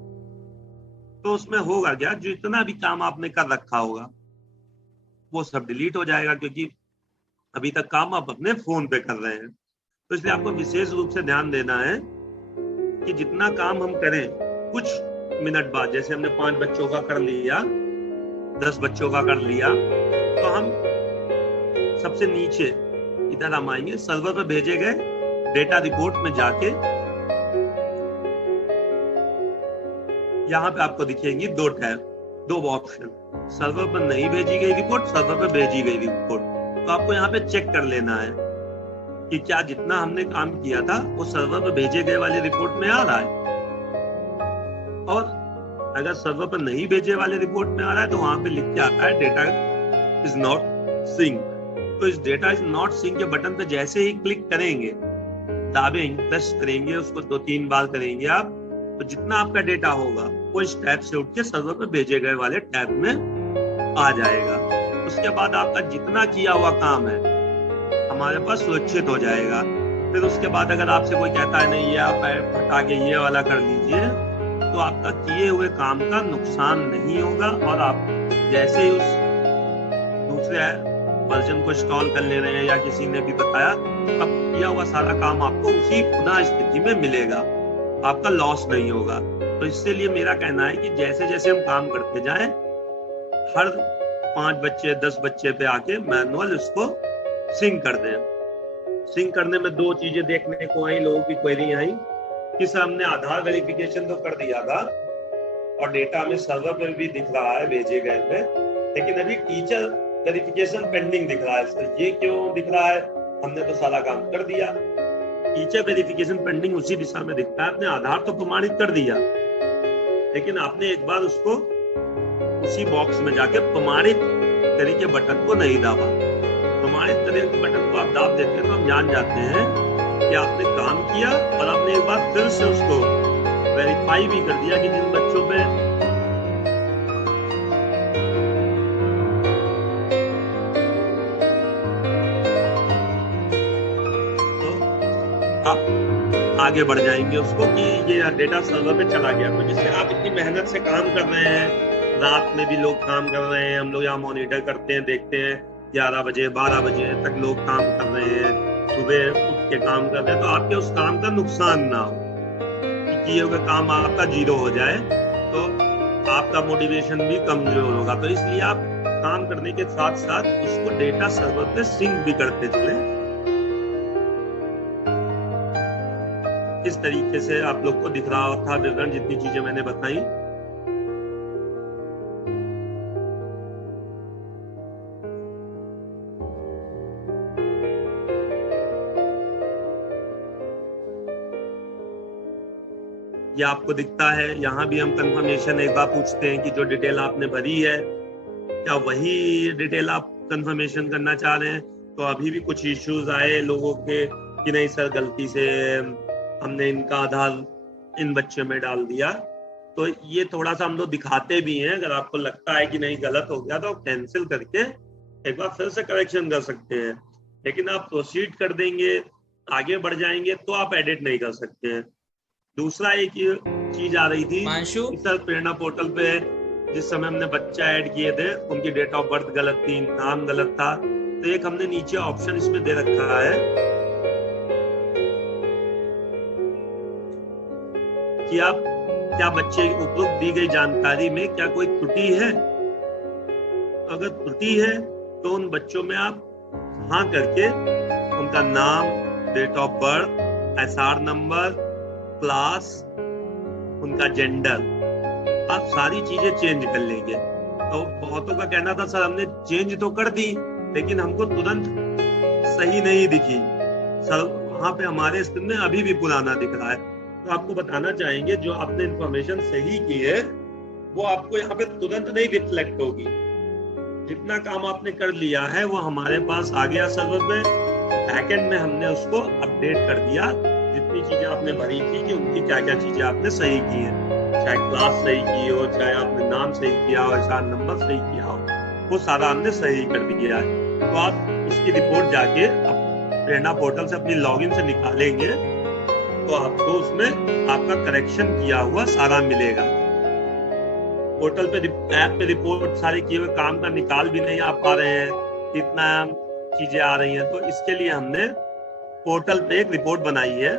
तो उसमें होगा क्या, जो इतना भी काम आपने कर रखा होगा वो सब डिलीट हो जाएगा, क्योंकि अभी तक काम आप अपने फोन पे कर रहे हैं। तो इसलिए आपको विशेष रूप से ध्यान देना है कि जितना काम हम करें कुछ मिनट बाद, जैसे हमने 5 बच्चों का कर लिया, 10 बच्चों का कर लिया, तो हम सबसे नीचे इधर हम आएंगे, सर्वर पर भेजे गए डेटा रिपोर्ट में जाके यहाँ पे आपको दिखेंगी 2 टैब, 2 ऑप्शन, सर्वर पर नहीं भेजी गई रिपोर्ट, सर्वर पर भेजी गई रिपोर्ट। तो आपको यहाँ पे चेक कर लेना है कि क्या जितना हमने काम किया था वो सर्वर पर भेजे गए वाले रिपोर्ट में आ रहा है, और अगर सर्वर पर नहीं भेजे वाले रिपोर्ट में आ रहा है तो वहां पे लिख के आता है डेटा इज नॉट सिंक। तो इस डेटा इज नॉट सिंक के बटन पे जैसे ही क्लिक करेंगे, दाबेंगे, प्रेस करेंगे, उसको 2-3 बार करेंगे आप, तो जितना आपका डेटा होगा वो इस टैब से उठ के सर्वर पे भेजे गए वाले टैब में आ जाएगा। उसके बाद आपका जितना किया हुआ काम है हमारे पास सुरक्षित हो जाएगा। फिर उसके बाद अगर आपसे कोई कहता है नहीं ये आप हटा के ये वाला कर लीजिए, तो आपका किए हुए काम का नुकसान नहीं होगा, और आप जैसे ही उस दूसरे वर्जन को इंस्टॉल कर ले रहे हैं या किसी ने भी बताया, अब किया हुआ सारा काम आपको उसी पुनः स्थिति में मिलेगा, आपका लॉस नहीं होगा। तो इसके लिए मेरा कहना है कि जैसे जैसे हम काम करते जाएं, हर 5 बच्चे 10 बच्चे पे आके मैनुअल उसको सिंक कर दें। सिंक करने में 2 चीजें देखने को आई, लोगों की क्वेरी आई कि सर हमने आधार वेरिफिकेशन तो कर दिया था और डेटा हमें सर्वर पर भी दिख रहा है भेजे गए थे, लेकिन अभी टीचर वेरिफिकेशन पेंडिंग दिख रहा है। सर ये क्यों दिख रहा है, हमने तो सारा काम कर दिया। टीचर वेरिफिकेशन पेंडिंग उसी दिशा में दिखता है, आपने आधार तो प्रमाणित कर दिया, लेकिन आपने एक बार उसको उसी बॉक्स में जाके प्रमाणित करी के बटन को नहीं दाबा। प्रमाणित करी के बटन को आप दाब देते हैं तो हम जान जाते हैं कि आपने काम किया, और आपने एक बार फिर से उसको वेरीफाई भी कर दिया कि जिन बच्चों पे आप आगे बढ़ जाएंगे उसको कि ये डेटा सर्वर पे चला गया। तो जिससे आप इतनी मेहनत से काम कर रहे हैं, रात में भी लोग काम कर रहे हैं, हम लोग यहाँ मॉनिटर करते हैं, देखते हैं 11 बजे 12 बजे तक लोग काम कर रहे हैं, सुबह उठ के काम कर रहे हैं, तो आपके उस काम का नुकसान ना हो, किए हुए काम आपका 0 हो जाए, तो आपका मोटिवेशन भी कमजोर होगा। तो इसलिए आप काम करने के साथ साथ उसको डेटा सर्वर पे सिंक भी करते चले। इस तरीके से आप लोग को दिख रहा था विवरण, जितनी चीजें मैंने बताई। ये आपको दिखता है, यहाँ भी हम कंफर्मेशन एक बार पूछते हैं कि जो डिटेल आपने भरी है क्या वही डिटेल आप कंफर्मेशन करना चाह रहे हैं। तो अभी भी कुछ इश्यूज आए लोगों के कि नहीं सर गलती से हमने इनका आधार इन बच्चों में डाल दिया। तो ये थोड़ा सा हम लोग दिखाते भी हैं, अगर आपको लगता है कि नहीं गलत हो गया तो आप कैंसिल करके एक बार फिर से करेक्शन कर सकते हैं, लेकिन आप प्रोसीड कर देंगे, आगे बढ़ जाएंगे तो आप एडिट नहीं कर सकते हैं। दूसरा एक चीज आ रही थी सर प्रेरणा पोर्टल पे, जिस समय हमने बच्चा ऐड किए थे उनकी डेट ऑफ बर्थ गलत थी, नाम गलत था, तो एक हमने नीचे ऑप्शन इसमें दे रखा है कि आप क्या बच्चे उपरोक्त दी गई जानकारी में क्या कोई त्रुटि है। अगर त्रुटि है तो उन बच्चों में आप हाँ करके उनका नाम, date of birth, SR number, class, उनका जेंडर, आप सारी चीजें चेंज कर लेंगे। तो बहुतों का कहना था सर हमने चेंज तो कर दी लेकिन हमको तुरंत सही नहीं दिखी सर, वहां पे हमारे स्क्रीन में अभी भी पुराना दिख रहा है। तो आपको बताना चाहेंगे जो आपने इंफॉर्मेशन सही की है वो आपको यहाँ पे तुरंत नहीं रिफ्लेक्ट होगी। जितना काम आपने कर लिया है वो हमारे पास आ गया सर्वर पे, बैकएंड में हमने उसको अपडेट कर दिया, जितनी चीजें आपने भरी थी कि उनकी क्या क्या चीजें आपने सही की है, चाहे क्लास सही की हो, चाहे आपने नाम सही किया हो, SR नंबर सही किया हो, वो सारा हमने सही कर दिया है। तो आप उसकी रिपोर्ट जाके प्रेरणा पोर्टल से अपनी लॉगिन से निकालेंगे तो आपको उसमें आपका करेक्शन किया हुआ सारा मिलेगा। पोर्टल पे ऐप पे रिपोर्ट सारे किए हुए काम का निकाल भी नहीं आ पा रहे हैं, इतना चीजें आ रही हैं, तो इसके लिए हमने पोर्टल पे एक रिपोर्ट बनाई है।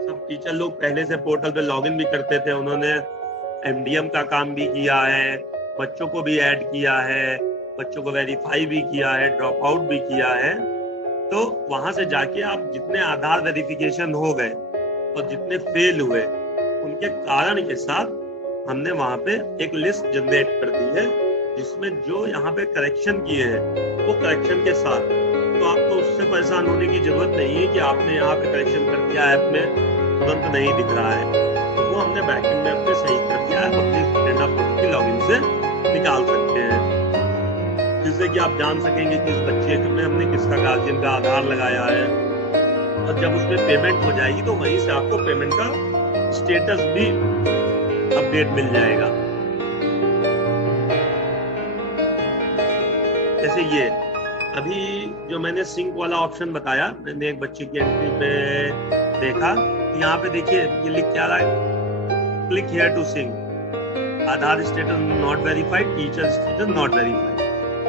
सब टीचर लोग पहले से पोर्टल पे लॉगिन भी करते थे, उन्होंने एमडीएम का काम भी किया है, बच्चों को भी ऐड किया है, बच्चों को वेरीफाई भी किया है, ड्रॉप आउट भी किया है। तो वहां से जाके आप जितने आधार वेरिफिकेशन हो गए और जितने फेल हुए उनके कारण के साथ हमने वहां पे एक लिस्ट जनरेट कर दी है, जिसमें जो यहाँ पे करेक्शन किए हैं वो करेक्शन के साथ। तो आपको उससे परेशान होने की जरूरत नहीं है कि आपने यहाँ पे करेक्शन कर दिया, ऐप में तुरंत नहीं दिख रहा है, तो वो हमने बैकएंड में अपने सही कर दिया है, अपने प्रेरणा पोर्टल की लॉगिन से निकाल सकते हैं, जिससे कि आप जान सकेंगे कि इस बच्चे में हमने किसका गार्जियन का आधार लगाया है। और जब उसमें पेमेंट हो जाएगी तो वहीं से आपको पेमेंट का स्टेटस भी अपडेट मिल जाएगा। जैसे ये अभी जो मैंने सिंक वाला ऑप्शन बताया, मैंने एक बच्चे की एंट्री पे देखा, यहाँ पे देखिए ये लिख क्या रहा है, click here to sync, Aadhaar status not verified, teacher status not verified.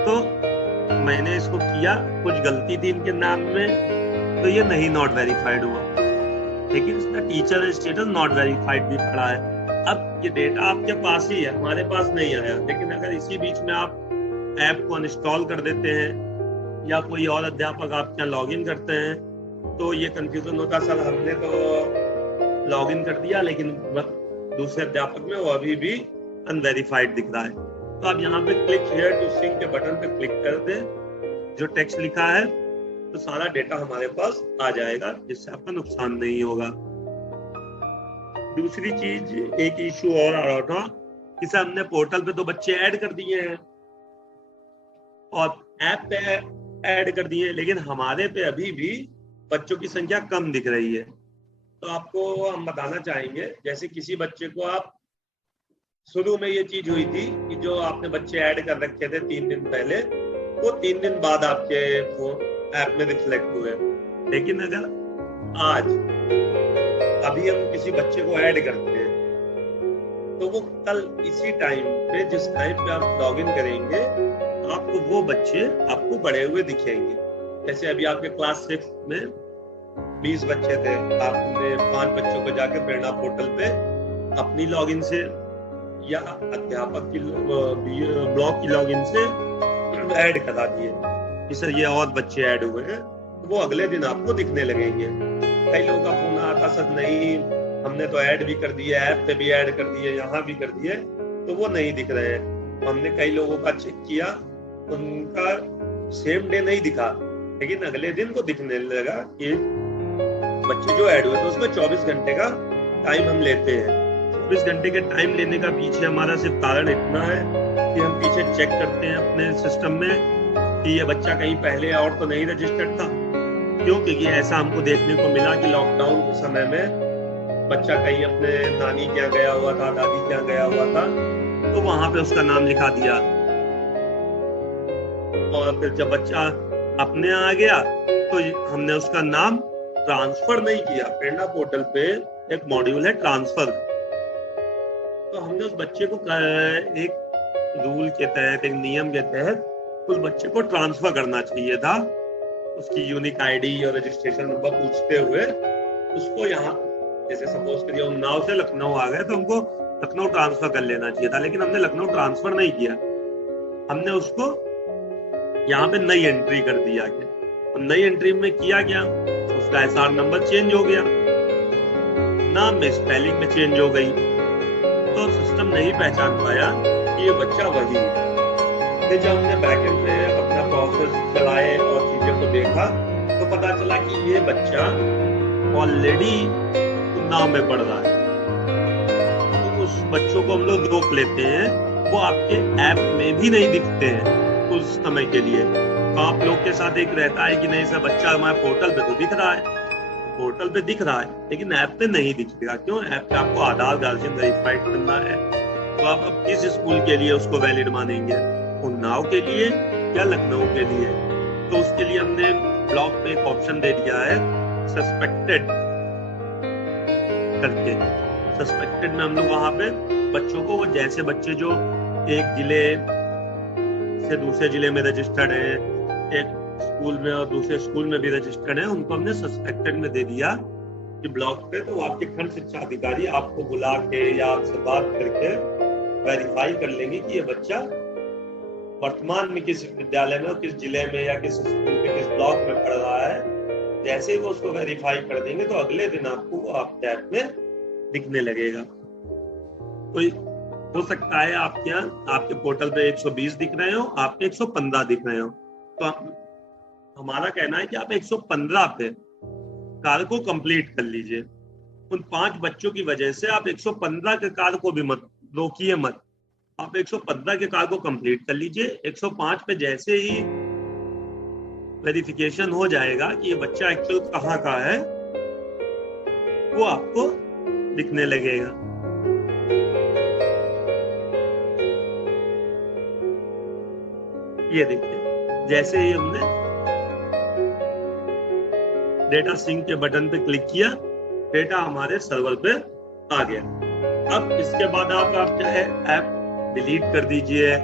तो मैंने इसको किया, कुछ गलती थी इनके नाम में, तो ये नहीं नॉट वेरीफाइड हुआ, लेकिन इसका टीचर स्टेटस नॉट वेरीफाइड भी पड़ा है। अब ये डेटा आपके पास ही है, हमारे पास नहीं आया, लेकिन अगर इसी बीच में आप ऐप को अनइंस्टॉल कर देते हैं या कोई और अध्यापक आपके यहाँ लॉगिन करते हैं, तो ये कंफ्यूजन होता, सर हमने तो लॉगिन कर दिया लेकिन दूसरे अध्यापक में वो अभी भी अनवेरीफाइड दिख रहा है। तो आप यहाँ पे क्लिक हियर टू सिंक के बटन पे क्लिक कर दें, जो टेक्स्ट लिखा है तो सारा डेटा हमारे पास आ जाएगा, जिससे आपका नुकसान नहीं होगा। दूसरी चीज, एक इशू और आ रहा था कि सर हमने पोर्टल पे तो बच्चे ऐड कर दिए हैं और ऐप पे ऐड कर दिए हैं, लेकिन हमारे पे अभी भी बच्चों की संख्या कम दिख रही है। तो आपको हम बताना चाहेंगे, जैसे किसी बच्चे को आप, शुरू में ये चीज हुई थी कि जो आपने बच्चे ऐड कर रखे थे 3 दिन पहले, वो 3 दिन बाद आपके ऐप में रिफ्लेक्ट हुए। लेकिन अगर आज अभी हम किसी बच्चे को ऐड करते हैं तो वो कल इसी टाइम पे, जिस टाइम पे आप लॉगिन करेंगे, आपको वो बच्चे आपको बढ़े हुए दिखेंगे। जैसे अभी आपके क्लास 6 में 20 बच्चे थे, आपने 5 बच्चों को जाके प्रेरणा पोर्टल पे अपनी लॉगिन से या अध्यापक की ब्लॉक की लॉगिन से ऐड करा दिए कि सर ये और बच्चे ऐड हुए हैं, तो वो अगले दिन आपको दिखने लगेंगे। कई लोगों का फोन आता, सर नहीं हमने तो ऐड भी कर दिए, ऐप पे भी ऐड कर दिए, यहाँ भी कर दिए, तो वो नहीं दिख रहे हैं। हमने कई लोगों का चेक किया, उनका सेम डे नहीं दिखा, लेकिन अगले दिन को दिखने लगा कि बच्चे जो ऐड हुए थे उसमें 24 घंटे का टाइम हम लेते हैं। 24 घंटे के टाइम लेने का पीछे हमारा सिर्फ कारण इतना है कि हम पीछे चेक करते हैं अपने सिस्टम में कि ये बच्चा कहीं पहले और तो नहीं रजिस्टर्ड था। क्यों? क्योंकि ऐसा हमको देखने को मिला कि लॉकडाउन के समय में बच्चा कहीं अपने नानी के यहाँ गया हुआ था, दादी के यहाँ गया हुआ था, तो वहां पे उसका नाम लिखा दिया, और फिर जब बच्चा अपने यहाँ आ गया तो हमने उसका नाम ट्रांसफर नहीं किया। प्रेरणा पोर्टल पे एक मॉड्यूल है ट्रांसफर, तो हमने उस बच्चे को एक रूल के तहत, एक नियम के तहत उस बच्चे को ट्रांसफर करना चाहिए था। उसकी यूनिक आईडी और रजिस्ट्रेशन नंबर पूछते हुए उसको यहाँ, जैसे सपोज करिए उन्नाव से लखनऊ आ गए तो हमको लखनऊ ट्रांसफर कर लेना चाहिए था, लेकिन हमने लखनऊ ट्रांसफर नहीं किया। हमने उसको यहाँ पे नई एंट्री कर दिया गया, और नई एंट्री में किया गया उसका एसआर नंबर चेंज हो गया, नाम में स्पेलिंग में चेंज हो गई, तो सिस्टम नहीं पहचान पाया कि ये बच्चा वही है। फिर जब हमने बैकएंड में अपना प्रोसेस चलाए और चीजें को देखा तो पता चला कि ये बच्चा ऑलरेडी उन्नाव में पढ़ रहा है। तो उस बच्चों को हम लोग रोक लेते हैं, वो आपके ऐप में भी नहीं दिखते हैं उस समय के लिए। तो आप लोग के साथ एक रहता है कि नहीं सर बच्चा हमारे पोर्टल पे तो दिख रहा है, पोर्टल पे दिख रहा है, लेकिन ऐप पे नहीं दिखेगा। क्यों? ऐप पे आपको आधार गार्जियन वेरीफाइड करना है। तो आप अब किस स्कूल के लिए उसको वैलिड मानेंगे, उन्नाव के लिए या लखनऊ के लिए? तो उसके लिए हमने ब्लॉग पे एक ऑप्शन दे दिया है सस्पेक्टेड करके। सस्पेक्टेड में हम लोग वहां पे बच्चों को, वो जैसे बच्चे जो एक जिले से दूसरे जिले में रजिस्टर्ड है, एक स्कूल में और दूसरे स्कूल में भी रजिस्टर्ड हैं, उनको हमने सस्पेक्टेड में दे दिया कि ब्लॉक पे, तो आपके खंड शिक्षा अधिकारी आपको बुला के या आपसे बात करके वेरीफाई कर लेंगे कि ये बच्चा वर्तमान में किस विद्यालय में और किस जिले में या किस स्कूल के किस ब्लॉक में पढ़ रहा है। जैसे ही वो उसको वेरीफाई कर देंगे तो अगले दिन आपको वो आपके ऐप में दिखने लगेगा। कोई हो सकता है आपके यहाँ आपके पोर्टल पे 120 दिख रहे हो, आपके 115 दिख रहे हो, तो हमारा कहना है कि आप 115 पे कार्य को कंप्लीट कर लीजिए। उन 5 बच्चों की वजह से आप 115 के कार्य को भी मत रोकिए मत, आप 115 के कार्य को कंप्लीट कर लीजिए। 105 पे जैसे ही वेरिफिकेशन हो जाएगा कि ये बच्चा एक्चुअल कहाँ का है, वो आपको दिखने लगेगा। ये देखिए, जैसे ही हमने डेटा सिंक के बटन पे क्लिक किया, डेटा हमारे सर्वर पे आ गया। अब इसके बाद आप चाहे ऐप डिलीट कर दीजिए,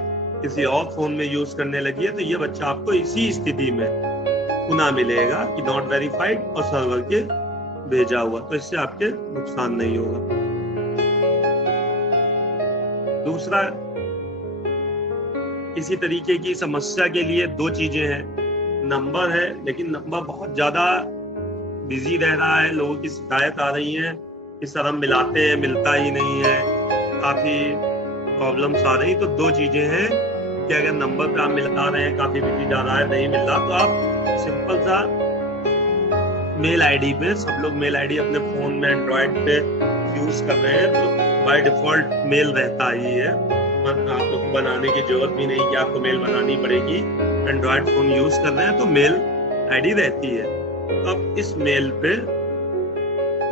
किसी और फोन में यूज करने लगिए, तो ये बच्चा आपको इसी स्थिति में पुनः मिलेगा कि नॉट वेरीफाइड और सर्वर के भेजा हुआ, तो इससे आपके नुकसान नहीं होगा। दूसरा, इसी तरीके की समस्या के लिए 2 चीजें हैं। नंबर है, लेकिन नंबर बहुत ज्यादा बिजी रह रहा है, लोगों की शिकायत आ रही है कि सर हम मिलाते हैं, मिलता ही नहीं है, काफी प्रॉब्लम्स आ रही। तो 2 चीजें हैं कि अगर नंबर पे आप मिला रहे हैं, काफी बिजी जा रहा है, नहीं मिल रहा, तो आप सिंपल सा मेल आईडी पे, सब लोग मेल आईडी अपने फोन में एंड्रॉइड पे यूज कर रहे हैं, तो बाय डिफॉल्ट मेल रहता ही है, आपको बनाने की जरूरत भी नहीं कि आपको मेल बनानी पड़ेगी। एंड्रॉइड फोन यूज कर रहे हैं तो मेल आईडी रहती है, तो आप इस मेल पे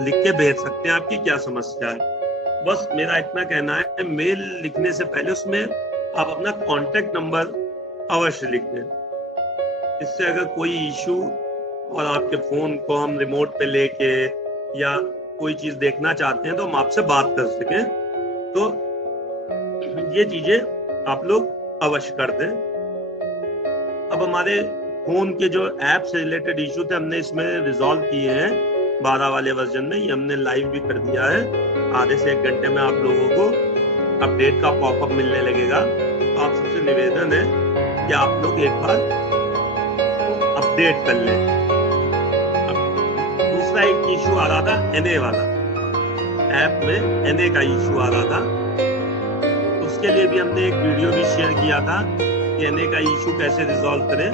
लिख के भेज सकते हैं आपकी क्या समस्या है। बस मेरा इतना कहना है, मेल लिखने से पहले उसमें आप अपना कॉन्टेक्ट नंबर अवश्य लिख दें। इससे अगर कोई इशू और आपके फोन को हम रिमोट पे लेके या कोई चीज देखना चाहते हैं तो हम आपसे बात कर सकें, तो ये चीजें आप लोग अवश्य कर दें। अब हमारे फोन के जो ऐप से रिलेटेड इशू थे, हमने इसमें रिजॉल्व किए हैं 12 वाले वर्जन में, ये हमने लाइव भी कर दिया है। आधे से 1 घंटे में आप लोगों को अपडेट का पॉपअप मिलने लगेगा। तो आप सबसे निवेदन है कि आप लोग एक बार अपडेट कर लें। दूसरा एक इशू आ रहा था एनए वाला, ऐप में एनए का इशू आ रहा था, उसके लिए भी हमने एक वीडियो भी शेयर किया था कि एनए का इशू कैसे रिजॉल्व करें।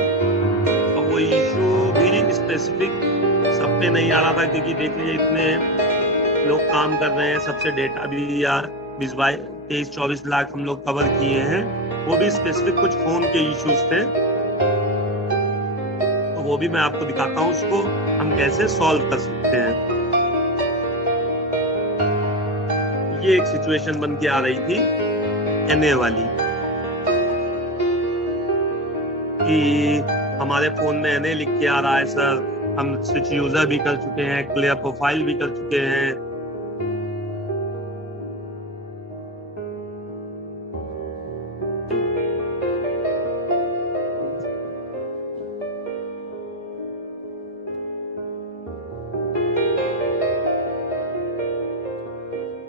तो वो इशू भी स्पेसिफिक सब पे नहीं आ रहा था, क्योंकि देख लीजिए इतने लोग काम कर रहे हैं, सबसे डेटा भी या 23-24 लाख हम लोग कवर किए हैं, वो भी स्पेसिफिक कुछ फोन के इश्यूज थे, तो वो भी मैं आपको दिखाता हूँ उसको हम कैसे सॉल्व कर सकते हैं। ये एक सिचुएशन बन के आ रही थी एनए वाली कि हमारे फोन में एनए लिख के आ रहा है सर, हम स्विच यूजर भी कर चुके हैं, क्लियर प्रोफाइल भी कर चुके हैं,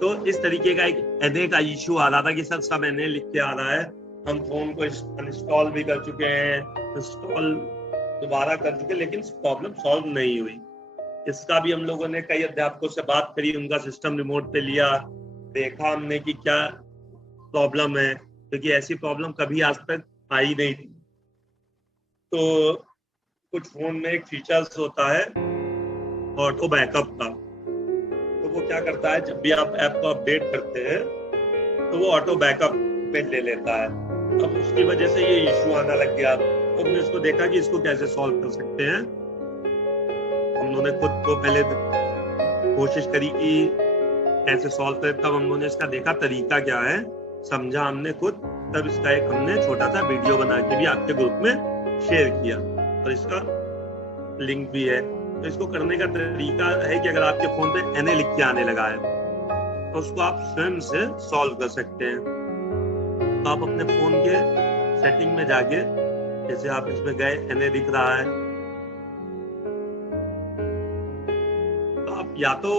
तो इस तरीके का एक एनए का इशू आ रहा था कि सर सब एनए लिख के आ रहा है, हम फोन को इंस्टॉल भी कर चुके हैं, इंस्टॉल दोबारा कर चुके, लेकिन प्रॉब्लम सॉल्व नहीं हुई। इसका भी हम लोगों ने कई अध्यापकों से बात करी, उनका सिस्टम रिमोट पे लिया, देखा हमने कि क्या प्रॉब्लम है, क्योंकि ऐसी प्रॉब्लम कभी आज तक आई नहीं थी। तो कुछ फोन में एक फीचर्स होता है ऑटो बैकअप का, तो वो क्या करता है, जब भी आप ऐप को अपडेट करते हैं तो वो ऑटो बैकअप पे ले लेता है। अब उसकी वजह से ये इशू आना लग गया, तो हमने इसको देखा कि इसको कैसे सॉल्व कर सकते हैं। हम लोगों ने खुद को पहले कोशिश करी कि कैसे सॉल्व करें, तब हम लोगों ने इसका देखा तरीका क्या है, समझा हमने खुद, तब इसका एक हमने छोटा सा वीडियो बना के भी आपके ग्रुप में शेयर किया, और इसका लिंक भी है। तो इसको करने का तरीका है कि अगर आपके फोन पे एनए लिख के आने लगा है तो उसको आप स्वयं से सॉल्व कर सकते हैं। तो आप अपने फोन के सेटिंग में जाके जैसे आप इसमें गए, NA दिख रहा है, तो आप या तो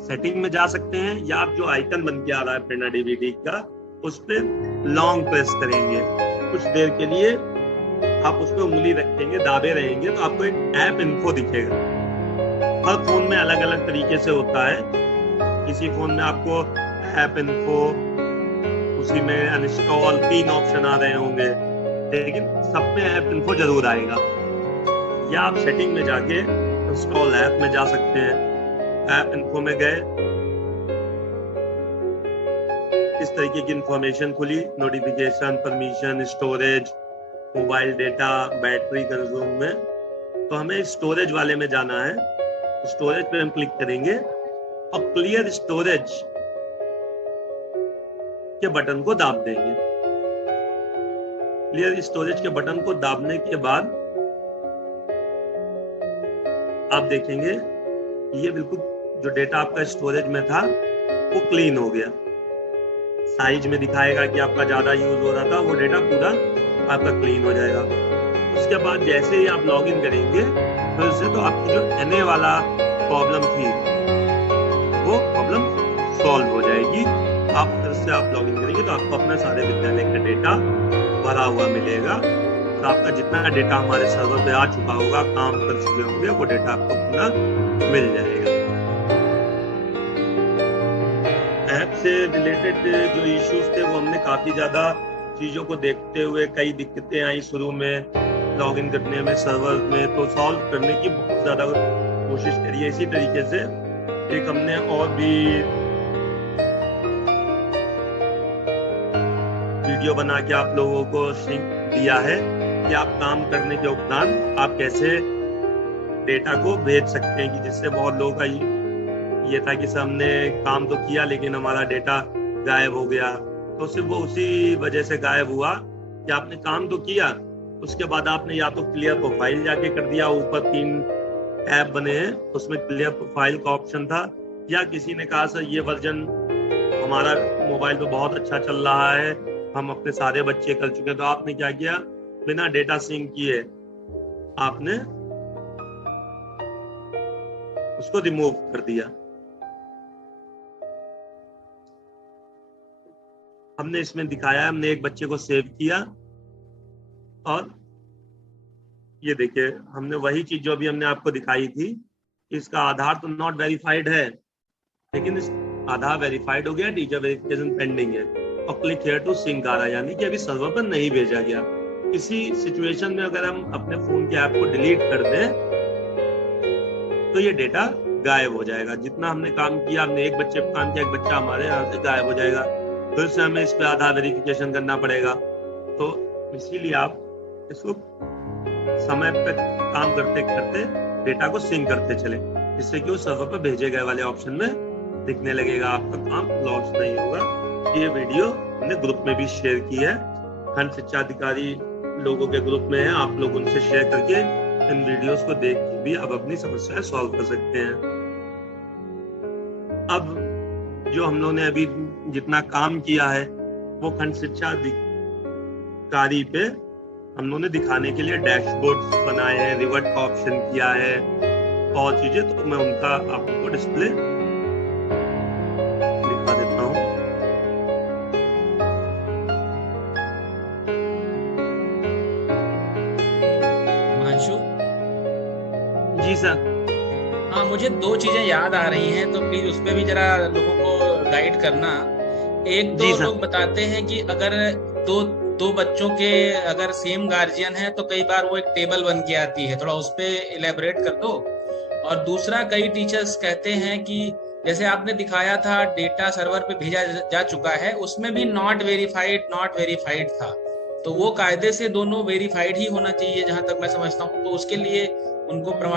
सेटिंग में जा सकते हैं या आप जो आइकन बन के आ रहा है प्रेरणा DVD का, उस पर लॉन्ग प्रेस करेंगे, कुछ देर के लिए आप उस पर उंगली रखेंगे, दाबे रहेंगे, तो आपको एक ऐप इन्फो दिखेगा। हर फोन में अलग अलग तरीके से होता है। किसी फोन में आपको ऐप इन्फो, उसी में अनइंस्टॉल, 3 ऑप्शन आ रहे होंगे, लेकिन सब में ऐप इन्फो जरूर आएगा। या आप सेटिंग में जाके इंस्टॉल ऐप में जा सकते हैं। ऐप इन्फो में गए, इस तरीके की इंफॉर्मेशन खुली, notification, permission, storage, mobile data, battery consume में। तो हमें स्टोरेज वाले में जाना है, स्टोरेज पे हम क्लिक करेंगे और क्लियर स्टोरेज के बटन को दाब देंगे। क्लियर स्टोरेज के बटन को दाबने के बाद आप देखेंगे ये बिल्कुल जो डेटा आपका स्टोरेज में था वो क्लीन हो गया। साइज में दिखाएगा कि आपका ज्यादा यूज हो रहा था, वो डेटा पूरा आपका क्लीन हो जाएगा। उसके बाद जैसे ही आप लॉगिन करेंगे फिर से, तो आपकी जो NA वाला प्रॉब्लम थी वो प्रॉब्लम सॉल्व हो जाएगी। आप फिर से आप लॉगिन करेंगे तो आपको अपने सारे विद्यालय का डेटा भरा हुआ मिलेगा, और आपका जितना डेटा हमारे सर्वर पे आ चुका होगा, काम कर चुके होंगे, वो डेटा आपको पूरा मिल जाएगा। ऐप से रिलेटेड जो इश्यूज थे वो हमने काफी ज्यादा चीजों को देखते हुए, कई दिक्कतें आई शुरू में लॉगिन करने में सर्वर में, तो सॉल्व करने की बहुत ज्यादा कोशिश करी है। इसी तरीके से एक हमने और भी वीडियो बना के आप लोगों को लिंक दिया है कि आप काम करने के उपरांत आप कैसे डेटा को भेज सकते हैं, कि जिससे बहुत लोगों का ये था कि हमने काम तो किया लेकिन हमारा डेटा गायब हो गया। तो सिर्फ वो उसी वजह से गायब हुआ कि आपने काम तो किया, उसके बाद आपने या तो क्लियर प्रोफाइल जाके कर दिया, ऊपर 3 ऐप बने हैं उसमें क्लियर प्रोफाइल का ऑप्शन था, या किसी ने कहा सर ये वर्जन हमारा मोबाइल पे बहुत अच्छा चल रहा है, हम अपने सारे बच्चे कर चुके हैं, तो आपने क्या किया, बिना डेटा सिंक किए आपने उसको रिमूव कर दिया। हमने इसमें दिखाया, हमने एक बच्चे को सेव किया और ये देखिए हमने वही चीज जो अभी हमने आपको दिखाई थी, इसका आधार तो नॉट वेरीफाइड है, लेकिन इस आधार वेरीफाइड हो गया, टीचर वेरिफिकेशन पेंडिंग है, और क्लिक हियर टू सिंक आ रहा है, यानी कि अभी सर्वर पर नहीं भेजा गया। इसी सिचुएशन में अगर हम अपने फोन के ऐप को डिलीट कर दें तो ये डेटा गायब हो जाएगा। जितना हमने काम किया, हमने एक बच्चे पर काम किया, एक बच्चा हमारे यहाँ से गायब हो जाएगा, फिर से हमें इस पे आधार वेरिफिकेशन करना पड़ेगा। तो इसीलिए आप इसको समय पे काम करते करते डेटा को सिंक करते चले, जिससे कि वो सर्वर पर भेजे गए वाले ऑप्शन में दिखने लगेगा, आपका काम लॉस नहीं होगा। ये वीडियो हमने ग्रुप में भी शेयर की है, खंड शिक्षा अधिकारी लोगों के ग्रुप में है, आप लोग उनसे शेयर करके इन वीडियोस को देख के भी आप अपनी समस्याएं सॉल्व कर सकते हैं। अब जो हम लोगों ने अभी जितना काम किया है वो खंड शिक्षा अधिकारी पे हम लोगों ने दिखाने के लिए डैशबोर्ड्स बनाए हैं, रिवर्ट का ऑप्शन किया है और चीजें, तो मैं उनका आपको डिस्प्ले दिखा देता हूँ। हिमांशु जी सर। हाँ, मुझे 2 चीजें याद आ रही हैं, तो प्लीज उस पे भी जरा लोगों को गाइड करना। एक तो लोग बताते हैं कि अगर दो बच्चों के अगर सेम गार्जियन है तो कई बार वो एक टेबल बन के आती है, थोड़ा उस पे इलेबोरेट कर दो। और दूसरा, कई टीचर्स कहते हैं कि जैसे आपने दिखाया था डेटा सर्वर पे भेजा जा चुका है, उसमें भी नॉट वेरीफाइड था, तो वो कायदे से दोनों वेरीफाइड ही होना चाहिए जहां तक मैं समझता हूँ, तो उसके लिए उनको प्रमाण